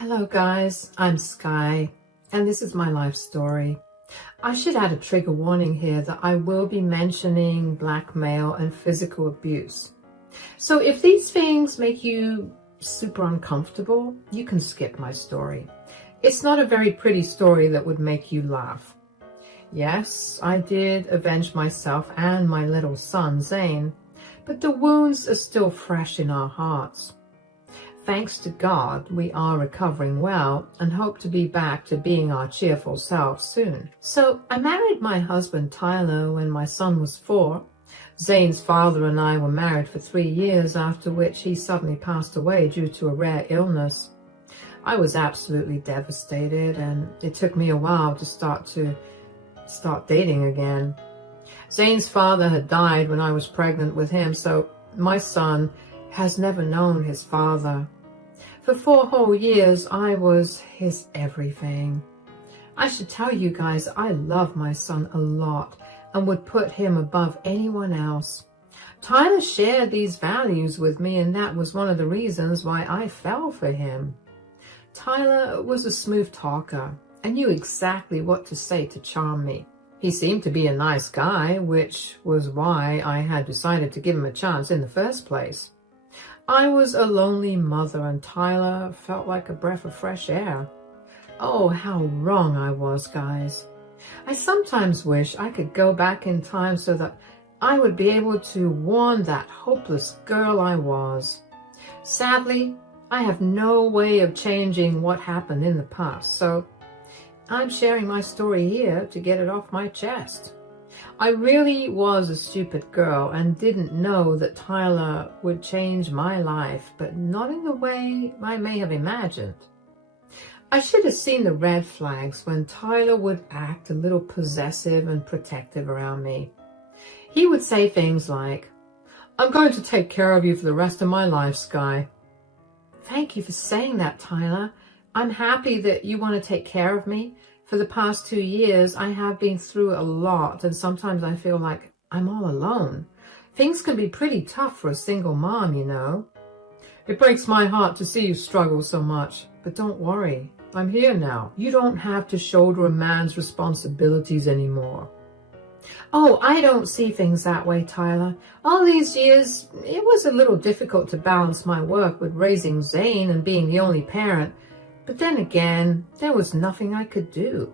Hello guys, I'm Sky, and this is my life story. I should add a trigger warning here that I will be mentioning blackmail and physical abuse. So if these things make you super uncomfortable, you can skip my story. It's not a very pretty story that would make you laugh. Yes, I did avenge myself and my little son, Zane, but the wounds are still fresh in our hearts. Thanks to God, we are recovering well and hope to be back to being our cheerful selves soon. So I married my husband Tyler when my son was 4. Zane's father and I were married for 3 years, after which he suddenly passed away due to a rare illness. I was absolutely devastated, and it took me a while to start dating again. Zane's father had died when I was pregnant with him, so my son has never known his father. For 4 whole years, I was his everything. I should tell you guys, I love my son a lot and would put him above anyone else. Tyler shared these values with me, and that was one of the reasons why I fell for him. Tyler was a smooth talker and knew exactly what to say to charm me. He seemed to be a nice guy, which was why I had decided to give him a chance in the first place. I was a lonely mother, and Tyler felt like a breath of fresh air. Oh, how wrong I was, guys. I sometimes wish I could go back in time so that I would be able to warn that hopeless girl I was. Sadly, I have no way of changing what happened in the past, so I'm sharing my story here to get it off my chest. I really was a stupid girl and didn't know that Tyler would change my life, but not in the way I may have imagined. I should have seen the red flags when Tyler would act a little possessive and protective around me. He would say things like, "I'm going to take care of you for the rest of my life, Sky." Thank you for saying that, Tyler. I'm happy that you want to take care of me. For the past 2 years, I have been through a lot, and sometimes I feel like I'm all alone. Things can be pretty tough for a single mom, you know. It breaks my heart to see you struggle so much, but don't worry, I'm here now. You don't have to shoulder a man's responsibilities anymore. Oh, I don't see things that way, Tyler. All these years, it was a little difficult to balance my work with raising Zane and being the only parent. But then again, there was nothing I could do.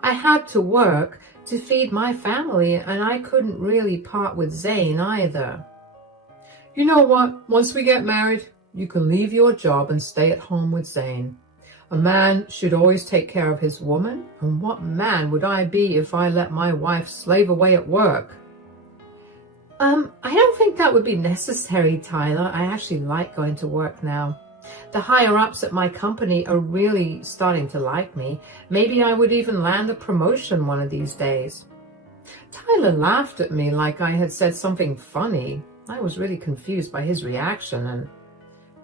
I had to work to feed my family, and I couldn't really part with Zane either. You know what? Once we get married, you can leave your job and stay at home with Zane. A man should always take care of his woman, and what man would I be if I let my wife slave away at work? I don't think that would be necessary, Tyler. I actually like going to work now. The higher-ups at my company are really starting to like me. Maybe I would even land a promotion one of these days. Tyler laughed at me like I had said something funny. I was really confused by his reaction and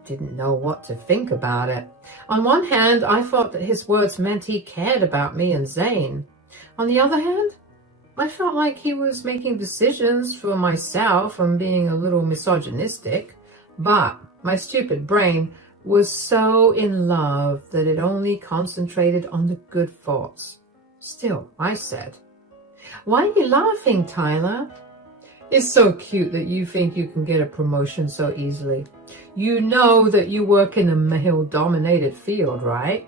didn't know what to think about it. On one hand, I thought that his words meant he cared about me and Zane. On the other hand, I felt like he was making decisions for myself and being a little misogynistic. But my stupid brain was so in love that it only concentrated on the good thoughts. Still, I said, "Why are you laughing, Tyler?" It's so cute that you think you can get a promotion so easily. You know that you work in a male-dominated field, right?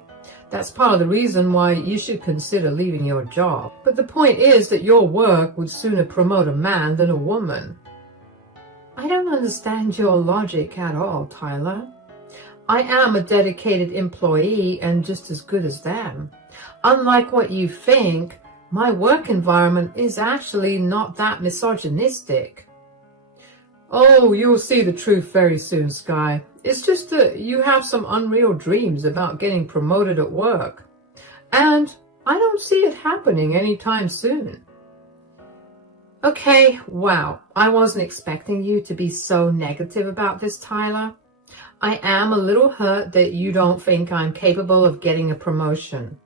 That's part of the reason why you should consider leaving your job. But the point is that your work would sooner promote a man than a woman. I don't understand your logic at all, Tyler. I am a dedicated employee and just as good as them. Unlike what you think, my work environment is actually not that misogynistic. Oh, you'll see the truth very soon, Sky. It's just that you have some unreal dreams about getting promoted at work. And I don't see it happening anytime soon. Okay, wow. I wasn't expecting you to be so negative about this, Tyler. I am a little hurt that you don't think I'm capable of getting a promotion.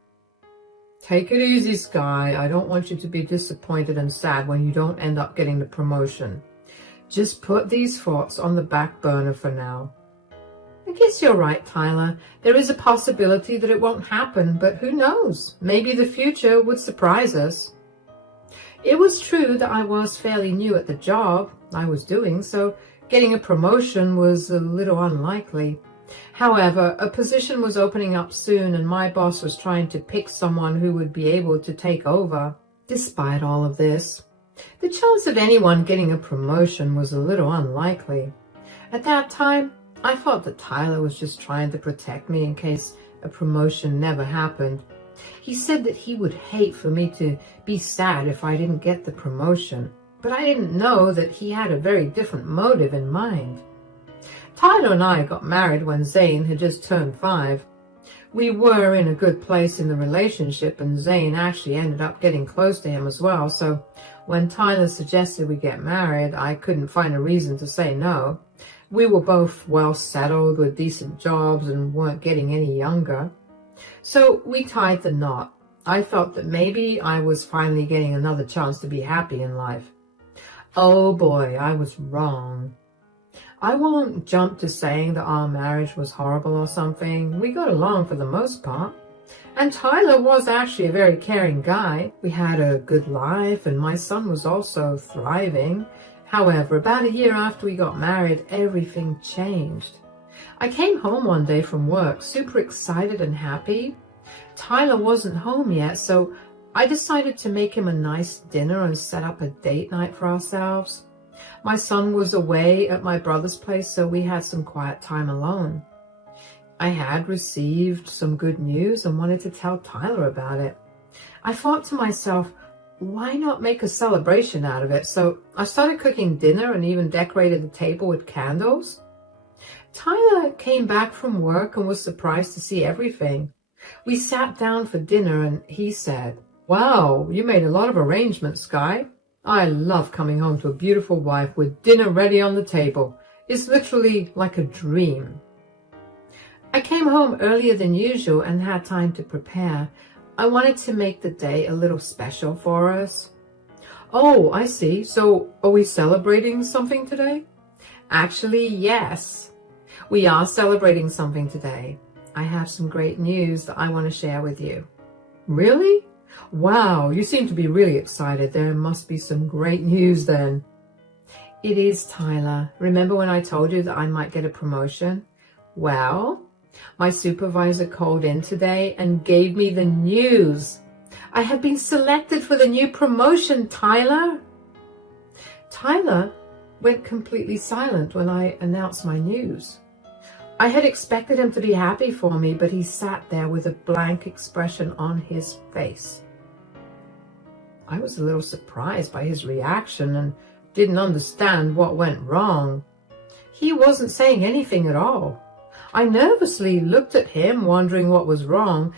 Take it easy, Sky. I don't want you to be disappointed and sad when you don't end up getting the promotion. Just put these thoughts on the back burner for now. I guess you're right, Tyler. There is a possibility that it won't happen, but who knows? Maybe the future would surprise us. It was true that I was fairly new at the job I was doing, so getting a promotion was a little unlikely. However, a position was opening up soon and my boss was trying to pick someone who would be able to take over. Despite all of this, the chance of anyone getting a promotion was a little unlikely. At that time, I thought that Tyler was just trying to protect me in case a promotion never happened. He said that he would hate for me to be sad if I didn't get the promotion, but I didn't know that he had a very different motive in mind. Tyler and I got married when Zane had just turned 5. We were in a good place in the relationship, and Zane actually ended up getting close to him as well, so when Tyler suggested we get married, I couldn't find a reason to say no. We were both well settled with decent jobs and weren't getting any younger. So we tied the knot. I felt that maybe I was finally getting another chance to be happy in life. Oh boy, I was wrong. I won't jump to saying that our marriage was horrible or something. We got along for the most part. And Tyler was actually a very caring guy. We had a good life and my son was also thriving. However, about a year after we got married, everything changed. I came home one day from work, super excited and happy. Tyler wasn't home yet, so I decided to make him a nice dinner and set up a date night for ourselves. My son was away at my brother's place, so we had some quiet time alone. I had received some good news and wanted to tell Tyler about it. I thought to myself, why not make a celebration out of it? So I started cooking dinner and even decorated the table with candles. Tyler came back from work and was surprised to see everything. We sat down for dinner and he said, "Wow, you made a lot of arrangements, Sky. I love coming home to a beautiful wife with dinner ready on the table. It's literally like a dream." I came home earlier than usual and had time to prepare. I wanted to make the day a little special for us. "Oh, I see. So are we celebrating something today?" "Actually, yes. We are celebrating something today. I have some great news that I want to share with you." "Really? Wow, you seem to be really excited. There must be some great news then." "It is, Tyler. Remember when I told you that I might get a promotion? Well, my supervisor called in today and gave me the news. I have been selected for the new promotion, Tyler." Tyler went completely silent when I announced my news. I had expected him to be happy for me, but he sat there with a blank expression on his face. I was a little surprised by his reaction and didn't understand what went wrong. He wasn't saying anything at all. I nervously looked at him, wondering what was wrong.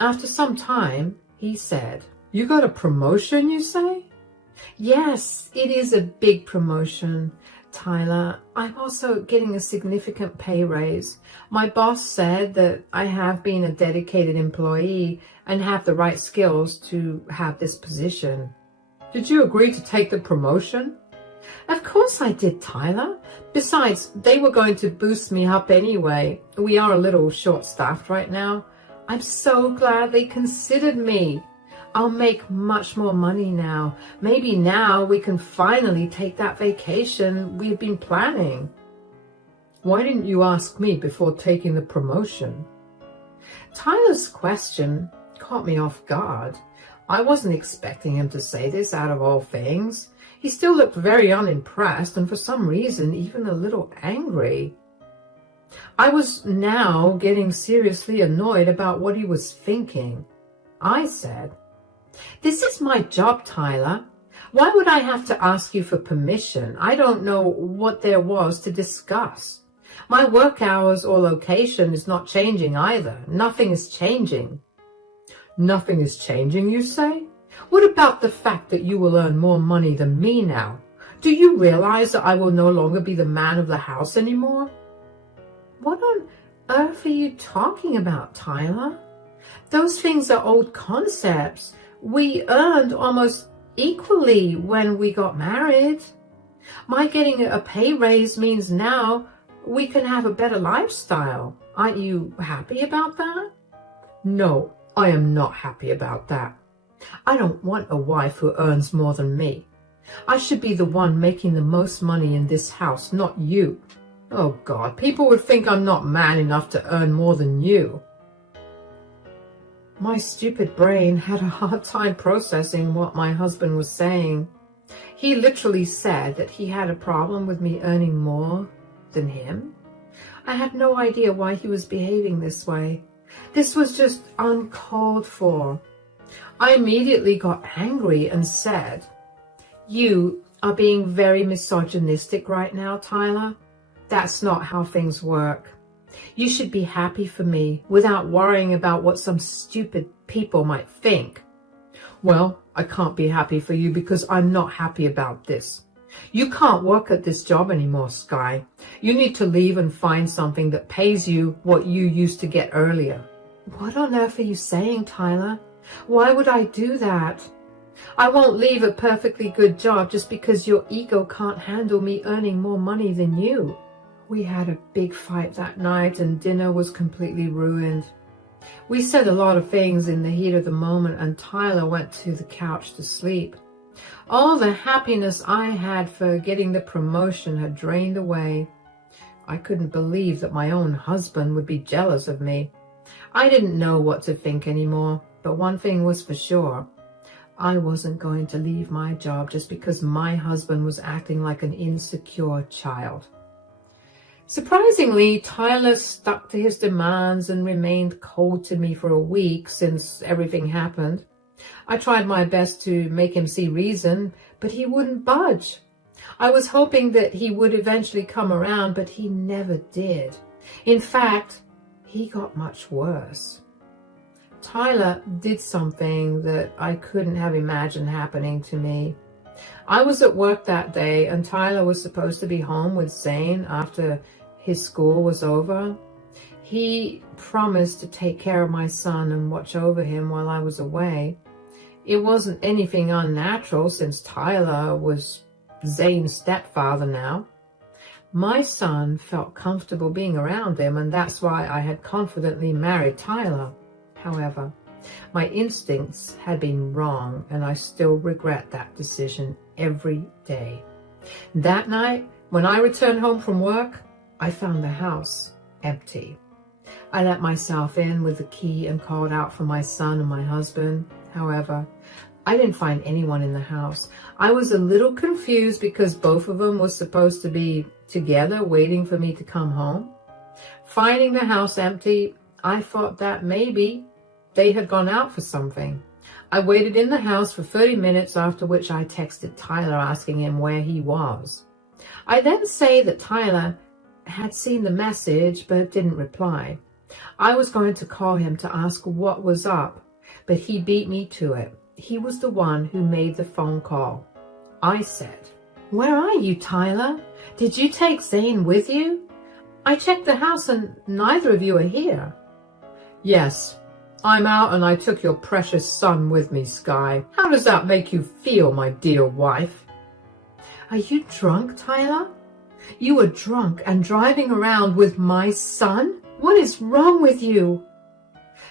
After some time, he said, "You got a promotion, you say?" "Yes, it is a big promotion, Tyler. I'm also getting a significant pay raise. My boss said that I have been a dedicated employee and have the right skills to have this position." "Did you agree to take the promotion?" "Of course I did, Tyler. Besides, they were going to boost me up anyway. We are a little short-staffed right now. I'm so glad they considered me. I'll make much more money now. Maybe now we can finally take that vacation we've been planning." "Why didn't you ask me before taking the promotion?" Tyler's question caught me off guard. I wasn't expecting him to say this out of all things. He still looked very unimpressed and for some reason even a little angry. I was now getting seriously annoyed about what he was thinking. I said, "This is my job, Tyler. Why would I have to ask you for permission? I don't know what there was to discuss. My work hours or location is not changing either. Nothing is changing." "Nothing is changing, you say? What about the fact that you will earn more money than me now? Do you realize that I will no longer be the man of the house anymore?" "What on earth are you talking about, Tyler? Those things are old concepts. We earned almost equally when we got married. My getting a pay raise means now We can have a better lifestyle. Aren't you happy about that? No, I am not happy about that. I don't want a wife who earns more than me. I should be the one making the most money in this house, not you. Oh God, people would think I'm not man enough to earn more than you. My stupid brain had a hard time processing what my husband was saying. He literally said that he had a problem with me earning more than him. I had no idea why he was behaving this way. This was just uncalled for. I immediately got angry and said, "You are being very misogynistic right now, Tyler. That's not how things work. You should be happy for me without worrying about what some stupid people might think." "Well, I can't be happy for you because I'm not happy about this. You can't work at this job anymore, Sky. You need to leave and find something that pays you what you used to get earlier." What on earth are you saying, Tyler? Why would I do that? I won't leave a perfectly good job just because your ego can't handle me earning more money than you. We had a big fight that night and dinner was completely ruined. We said a lot of things in the heat of the moment and Tyler went to the couch to sleep. All the happiness I had for getting the promotion had drained away. I couldn't believe that my own husband would be jealous of me. I didn't know what to think anymore, but one thing was for sure. I wasn't going to leave my job just because my husband was acting like an insecure child. Surprisingly, Tyler stuck to his demands and remained cold to me for a week since everything happened. I tried my best to make him see reason, but he wouldn't budge. I was hoping that he would eventually come around, but he never did. In fact, he got much worse. Tyler did something that I couldn't have imagined happening to me. I was at work that day and Tyler was supposed to be home with Zane after his school was over. He promised to take care of my son and watch over him while I was away. It wasn't anything unnatural since Tyler was Zane's stepfather now. My son felt comfortable being around him, and that's why I had confidently married Tyler. However, my instincts had been wrong, and I still regret that decision every day. That night, when I returned home from work, I found the house empty. I let myself in with the key and called out for my son and my husband. However, I didn't find anyone in the house. I was a little confused because both of them were supposed to be together waiting for me to come home. Finding the house empty, I thought that maybe they had gone out for something. I waited in the house for 30 minutes, after which I texted Tyler asking him where he was. I then say that Tyler had seen the message but didn't reply. I was going to call him to ask what was up, but he beat me to it. He was the one who made the phone call. I said, "Where are you, Tyler? Did you take Zane with you? I checked the house and neither of you are here." "Yes, I'm out and I took your precious son with me, Sky. How does that make you feel, my dear wife?" "Are you drunk, Tyler? You were drunk and driving around with my son? What is wrong with you?"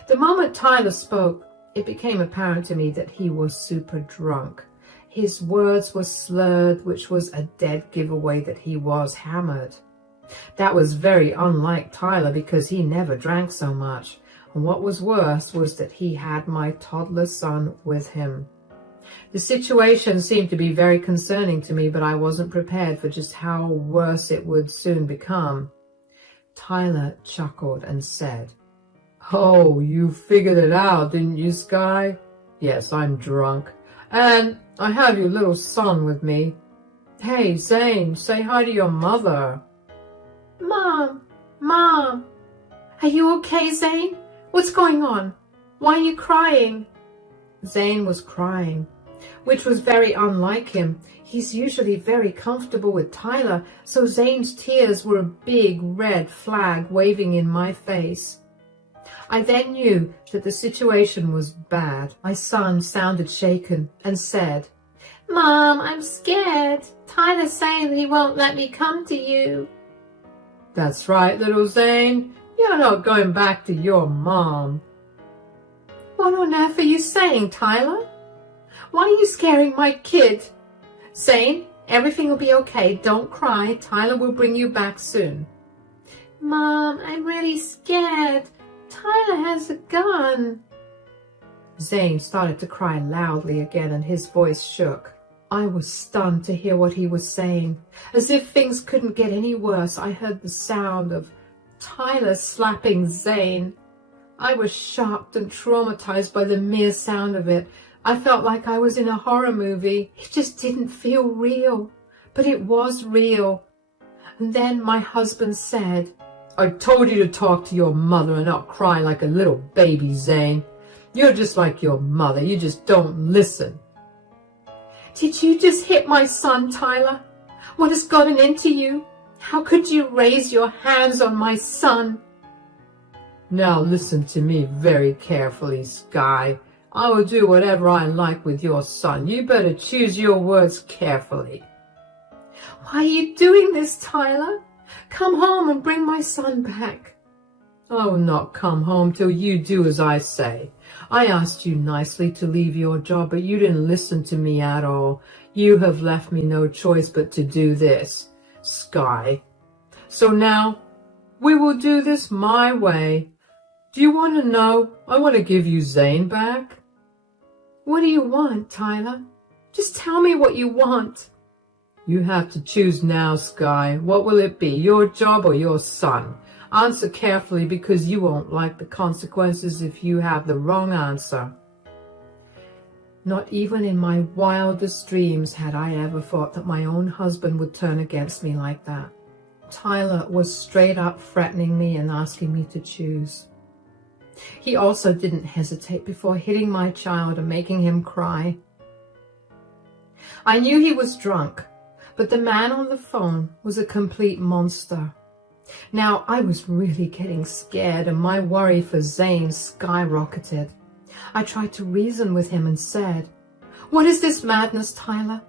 The moment Tyler spoke, it became apparent to me that he was super drunk. His words were slurred, which was a dead giveaway that he was hammered. That was very unlike Tyler because he never drank so much. And what was worse was that he had my toddler son with him. The situation seemed to be very concerning to me, but I wasn't prepared for just how worse it would soon become. Tyler chuckled and said, "Oh, you figured it out, didn't you, Sky? Yes, I'm drunk. And I have your little son with me. Hey, Zane, say hi to your mother." Mom, are you okay, Zane? What's going on? Why are you crying?" Zane was crying, which was very unlike him. He's usually very comfortable with Tyler, so Zane's tears were a big red flag waving in my face. I then knew that the situation was bad. My son sounded shaken and said, "Mom, I'm scared. Tyler's saying he won't let me come to you." That's right, little Zane. You're not going back to your mom. What on earth are you saying, Tyler? Why are you scaring my kid? Zane, everything will be okay. Don't cry. Tyler will bring you back soon. Mom, I'm really scared. Tyler has a gun. Zane started to cry loudly again and his voice shook. I was stunned to hear what he was saying. As if things couldn't get any worse, I heard the sound of Tyler slapping Zane. I was shocked and traumatized by the mere sound of it. I felt like I was in a horror movie. It just didn't feel real. But it was real. And then my husband said, I told you to talk to your mother and not cry like a little baby, Zane. You're just like your mother. You just don't listen. Did you just hit my son, Tyler? What has gotten into you? How could you raise your hands on my son? Now listen to me very carefully, Sky. I will do whatever I like with your son. You better choose your words carefully. Why are you doing this, Tyler? Come home and bring my son back. I will not come home till you do as I say. I asked you nicely to leave your job, but you didn't listen to me at all. You have left me no choice but to do this, Sky. So now, we will do this my way. Do you want to know? I want to give you Zane back. What do you want, Tyler? Just tell me what you want. You have to choose now, Sky. What will it be, your job or your son? Answer carefully because you won't like the consequences if you have the wrong answer. Not even in my wildest dreams had I ever thought that my own husband would turn against me like that. Tyler was straight up threatening me and asking me to choose. He also didn't hesitate before hitting my child and making him cry. I knew he was drunk, but the man on the phone was a complete monster. Now, I was really getting scared and my worry for Zane skyrocketed. I tried to reason with him and said, What is this madness, Tyler?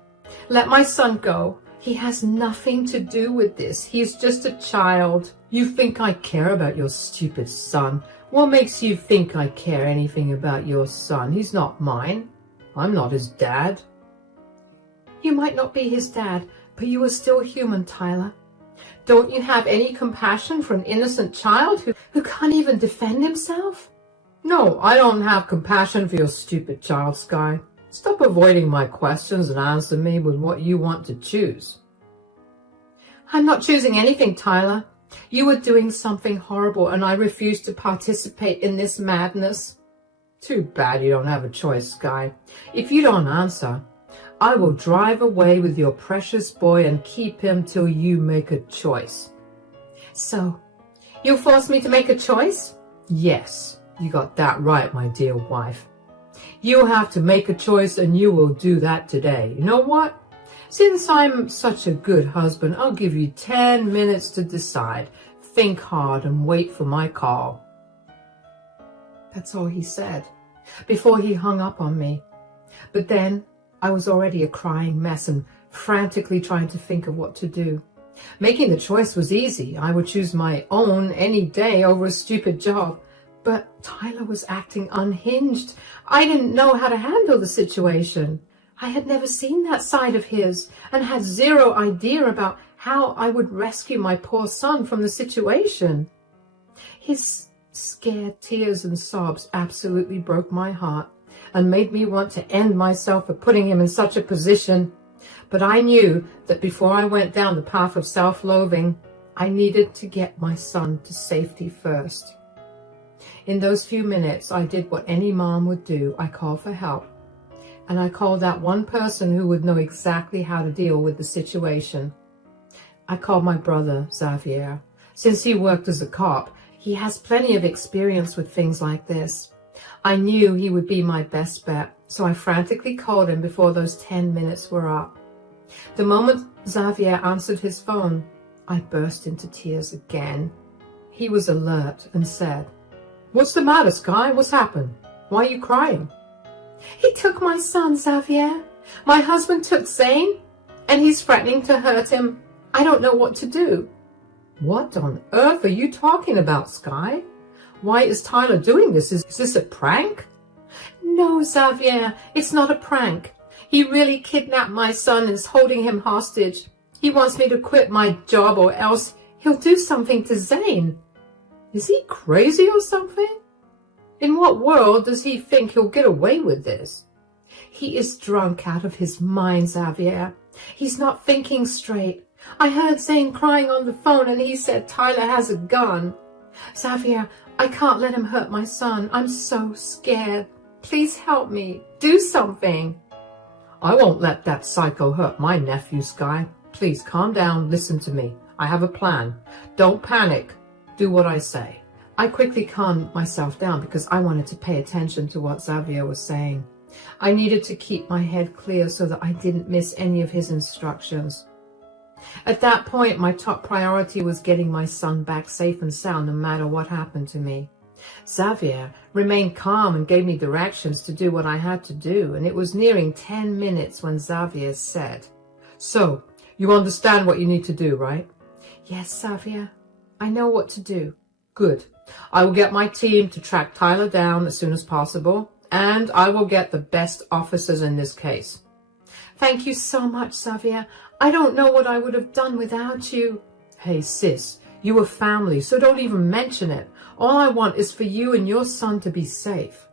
Let my son go. He has nothing to do with this. He's just a child. You think I care about your stupid son? What makes you think I care anything about your son? He's not mine. I'm not his dad. You might not be his dad, but you are still human, Tyler. Don't you have any compassion for an innocent child who can't even defend himself? No, I don't have compassion for your stupid child, Sky. Stop avoiding my questions and answer me with what you want to choose. I'm not choosing anything, Tyler. You are doing something horrible and I refuse to participate in this madness. Too bad you don't have a choice, Sky. If you don't answer, I will drive away with your precious boy and keep him till you make a choice. So, you'll force me to make a choice? Yes, you got that right, my dear wife. You'll have to make a choice and you will do that today. You know what? Since I'm such a good husband, I'll give you 10 minutes to decide. Think hard and wait for my call. That's all he said before he hung up on me. But then I was already a crying mess and frantically trying to think of what to do. Making the choice was easy. I would choose my own any day over a stupid job. But Tyler was acting unhinged. I didn't know how to handle the situation. I had never seen that side of his and had zero idea about how I would rescue my poor son from the situation. His scared tears and sobs absolutely broke my heart and made me want to end myself for putting him in such a position. But I knew that before I went down the path of self-loathing, I needed to get my son to safety first. In those few minutes, I did what any mom would do. I called for help. And I called that one person who would know exactly how to deal with the situation. I called my brother, Xavier. Since he worked as a cop, he has plenty of experience with things like this. I knew he would be my best bet, so I frantically called him before those 10 minutes were up. The moment Xavier answered his phone, I burst into tears again. He was alert and said, "What's the matter, Sky? What's happened? Why are you crying?" "He took my son, Xavier. My husband took Zane, and he's threatening to hurt him. I don't know what to do." What on earth are you talking about, Sky? Why is Tyler doing this? Is this a prank? No, Xavier, it's not a prank. He really kidnapped my son and is holding him hostage. He wants me to quit my job or else he'll do something to Zane. Is he crazy or something? In what world does he think he'll get away with this? He is drunk out of his mind, Xavier. He's not thinking straight. I heard Zane crying on the phone and he said Tyler has a gun. Xavier, I can't let him hurt my son. I'm so scared. Please help me. Do something. I won't let that psycho hurt my nephew, Sky. Please calm down. Listen to me. I have a plan. Don't panic. Do what I say. I quickly calmed myself down because I wanted to pay attention to what Xavier was saying. I needed to keep my head clear so that I didn't miss any of his instructions. At that point, my top priority was getting my son back safe and sound no matter what happened to me. Xavier remained calm and gave me directions to do what I had to do, and it was nearing 10 minutes when Xavier said, "So, you understand what you need to do, right?" "Yes, Xavier. I know what to do." "Good. I will get my team to track Tyler down as soon as possible, and I will get the best officers in this case." "Thank you so much, Xavier. I don't know what I would have done without you." "Hey, sis, you are family, so don't even mention it. All I want is for you and your son to be safe."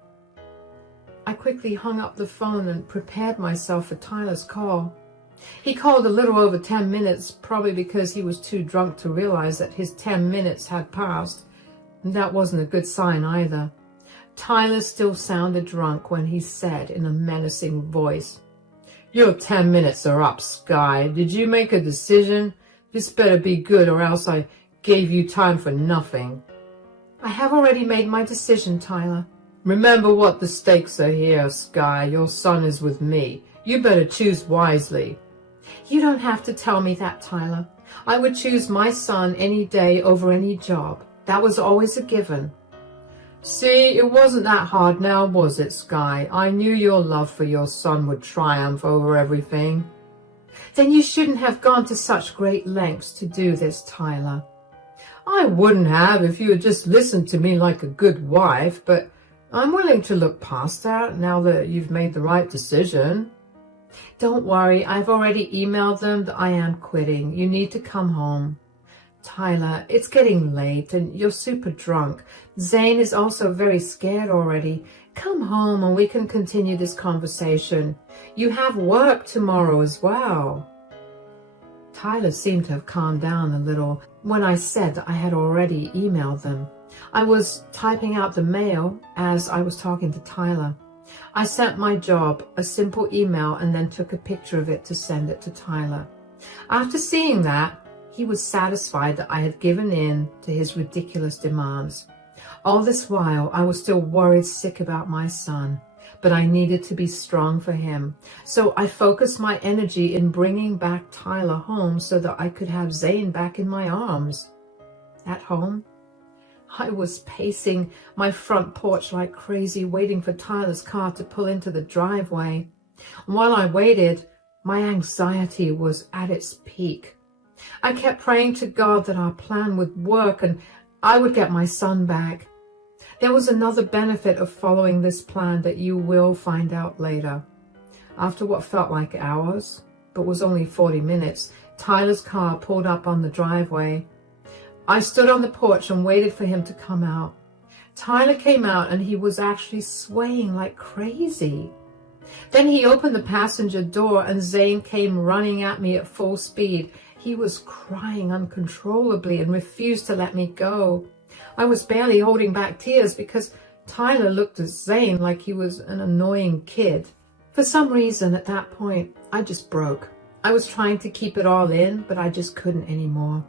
I quickly hung up the phone and prepared myself for Tyler's call. He called a little over 10 minutes, probably because he was too drunk to realize that his 10 minutes had passed. And that wasn't a good sign either. Tyler still sounded drunk when he said in a menacing voice, "Your 10 minutes are up, Sky. Did you make a decision? This better be good or else I gave you time for nothing." "I have already made my decision, Tyler." "Remember what the stakes are here, Sky. Your son is with me. You better choose wisely." "You don't have to tell me that, Tyler. I would choose my son any day over any job. That was always a given." "See, it wasn't that hard now, was it, Sky? I knew your love for your son would triumph over everything." "Then you shouldn't have gone to such great lengths to do this, Tyler." "I wouldn't have if you had just listened to me like a good wife, but I'm willing to look past that now that you've made the right decision." "Don't worry, I've already emailed them that I am quitting. You need to come home." "Tyler, it's getting late and you're super drunk. Zane is also very scared already. Come home and we can continue this conversation. You have work tomorrow as well." Tyler seemed to have calmed down a little when I said that I had already emailed them. I was typing out the mail as I was talking to Tyler. I sent my job a simple email and then took a picture of it to send it to Tyler. After seeing that, he was satisfied that I had given in to his ridiculous demands. All this while, I was still worried sick about my son, but I needed to be strong for him. So I focused my energy in bringing back Tyler home so that I could have Zane back in my arms. At home, I was pacing my front porch like crazy, waiting for Tyler's car to pull into the driveway. And while I waited, my anxiety was at its peak. I kept praying to God that our plan would work and I would get my son back. There was another benefit of following this plan that you will find out later. After what felt like hours, but was only 40 minutes, Tyler's car pulled up on the driveway. I stood on the porch and waited for him to come out. Tyler came out and he was actually swaying like crazy. Then he opened the passenger door and Zane came running at me at full speed. He was crying uncontrollably and refused to let me go. I was barely holding back tears because Tyler looked at Zane like he was an annoying kid. For some reason, at that point, I just broke. I was trying to keep it all in, but I just couldn't anymore.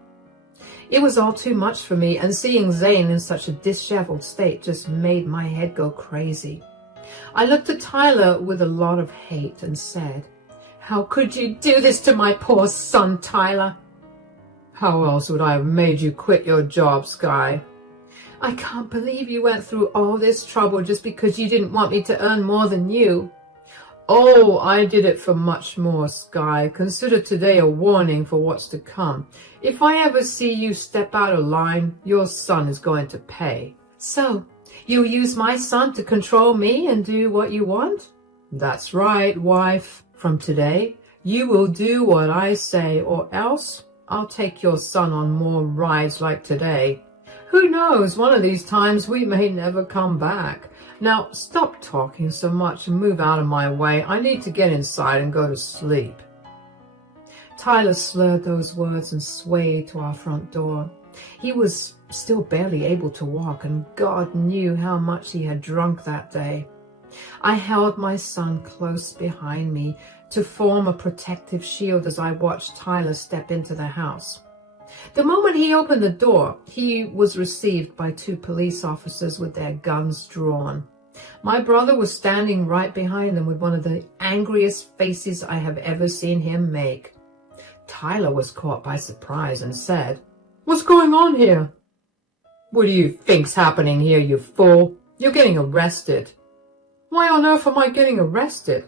It was all too much for me, and seeing Zane in such a disheveled state just made my head go crazy. I looked at Tyler with a lot of hate and said, "How could you do this to my poor son, Tyler?" "How else would I have made you quit your job, Sky?" "I can't believe you went through all this trouble just because you didn't want me to earn more than you." Oh, I did it for much more, Sky. Consider today a warning for what's to come. If I ever see you step out of line, your son is going to pay. So, you'll use my son to control me and do what you want? That's right, wife. From today, you will do what I say, or else I'll take your son on more rides like today. Who knows, one of these times we may never come back. Now, stop talking so much and move out of my way. I need to get inside and go to sleep. Tyler slurred those words and swayed to our front door. He was still barely able to walk, and God knew how much he had drunk that day. I held my son close behind me to form a protective shield as I watched Tyler step into the house. The moment he opened the door, he was received by 2 police officers with their guns drawn. My brother was standing right behind them with one of the angriest faces I have ever seen him make. Tyler was caught by surprise and said, "What's going on here?" "What do you think's happening here, you fool? You're getting arrested." "Why on earth am I getting arrested?"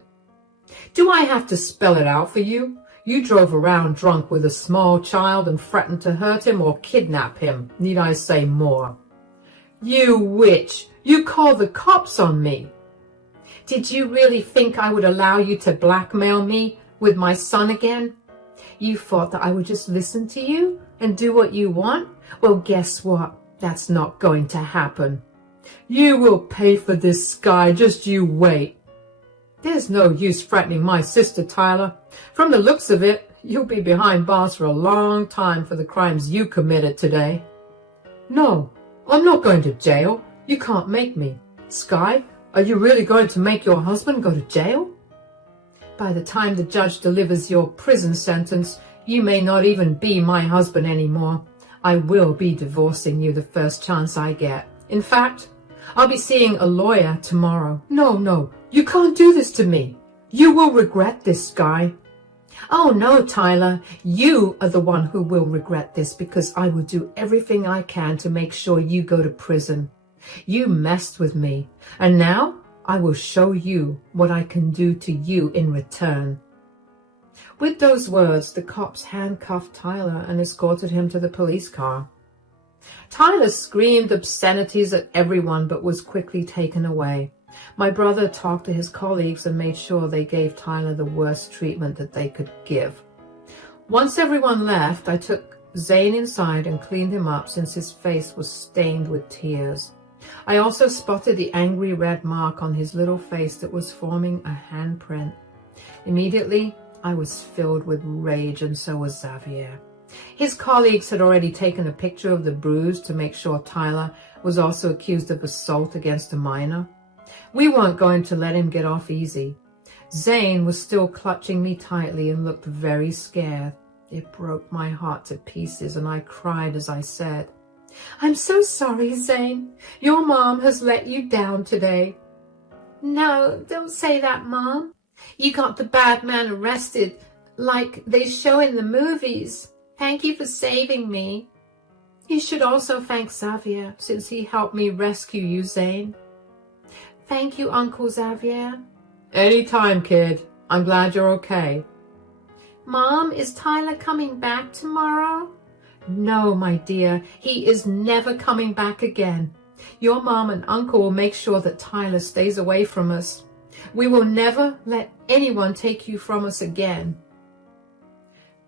"Do I have to spell it out for you? You drove around drunk with a small child and threatened to hurt him or kidnap him. Need I say more?" "You witch! You called the cops on me." "Did you really think I would allow you to blackmail me with my son again? You thought that I would just listen to you and do what you want? Well, guess what? That's not going to happen. You will pay for this, Sky. Just you wait. There's no use threatening my sister, Tyler. From the looks of it, you'll be behind bars for a long time for the crimes you committed today." "No, I'm not going to jail. You can't make me. Sky, are you really going to make your husband go to jail? By the time the judge delivers your prison sentence, you may not even be my husband anymore. I will be divorcing you the first chance I get. In fact, I'll be seeing a lawyer tomorrow." No, you can't do this to me. You will regret this, Sky." "Oh no, Tyler, you are the one who will regret this, because I will do everything I can to make sure you go to prison. You messed with me, and now I will show you what I can do to you in return." With those words, the cops handcuffed Tyler and escorted him to the police car. Tyler screamed obscenities at everyone but was quickly taken away. My brother talked to his colleagues and made sure they gave Tyler the worst treatment that they could give. Once everyone left, I took Zane inside and cleaned him up since his face was stained with tears. I also spotted the angry red mark on his little face that was forming a handprint. Immediately, I was filled with rage, and so was Xavier. His colleagues had already taken a picture of the bruise to make sure Tyler was also accused of assault against a minor. We weren't going to let him get off easy. Zane was still clutching me tightly and looked very scared. It broke my heart to pieces, and I cried as I said, "I'm so sorry, Zane. Your mom has let you down today." "No, don't say that, Mom. You got the bad man arrested like they show in the movies. Thank you for saving me." "You should also thank Xavier, since he helped me rescue you, Zane." "Thank you, Uncle Xavier." "Anytime, kid. I'm glad you're okay." "Mom, is Tyler coming back tomorrow?" "No, my dear. He is never coming back again. Your mom and uncle will make sure that Tyler stays away from us. We will never let anyone take you from us again."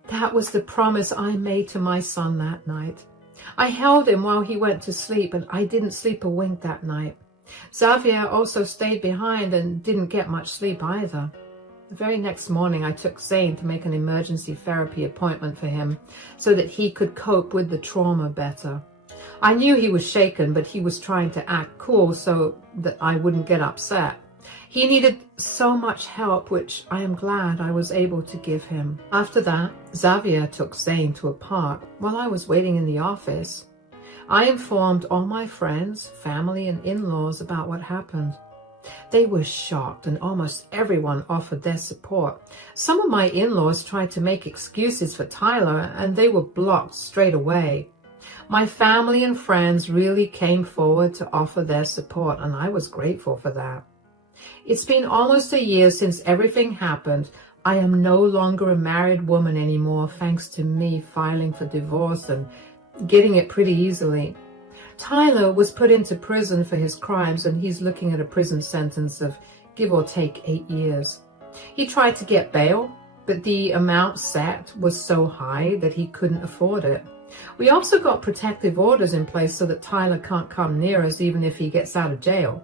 That was the promise I made to my son that night. I held him while he went to sleep, and I didn't sleep a wink that night. Xavier also stayed behind and didn't get much sleep either. The very next morning, I took Zane to make an emergency therapy appointment for him so that he could cope with the trauma better. I knew he was shaken, but he was trying to act cool so that I wouldn't get upset. He needed so much help, which I am glad I was able to give him. After that, Xavier took Zane to a park while I was waiting in the office. I informed all my friends, family, and in-laws about what happened. They were shocked, and almost everyone offered their support. Some of my in-laws tried to make excuses for Tyler, and they were blocked straight away. My family and friends really came forward to offer their support, and I was grateful for that. It's been almost a year since everything happened. I am no longer a married woman anymore, thanks to me filing for divorce and getting it pretty easily. Tyler was put into prison for his crimes, and he's looking at a prison sentence of give or take 8 years. He tried to get bail, but the amount set was so high that he couldn't afford it. We also got protective orders in place so that Tyler can't come near us even if he gets out of jail.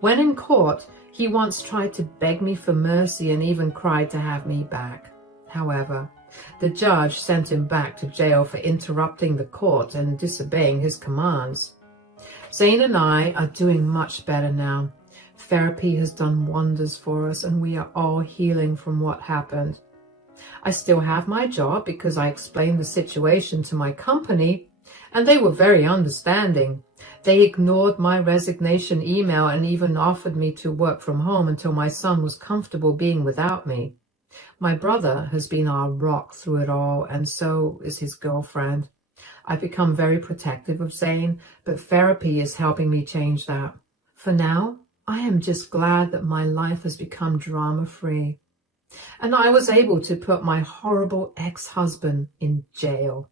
When in court, he once tried to beg me for mercy and even cried to have me back. However, the judge sent him back to jail for interrupting the court and disobeying his commands. Zane and I are doing much better now. Therapy has done wonders for us, and we are all healing from what happened. I still have my job because I explained the situation to my company, and they were very understanding. They ignored my resignation email and even offered me to work from home until my son was comfortable being without me. My brother has been our rock through it all, and so is his girlfriend. I've become very protective of Zane, but therapy is helping me change that. For now, I am just glad that my life has become drama-free, and I was able to put my horrible ex-husband in jail.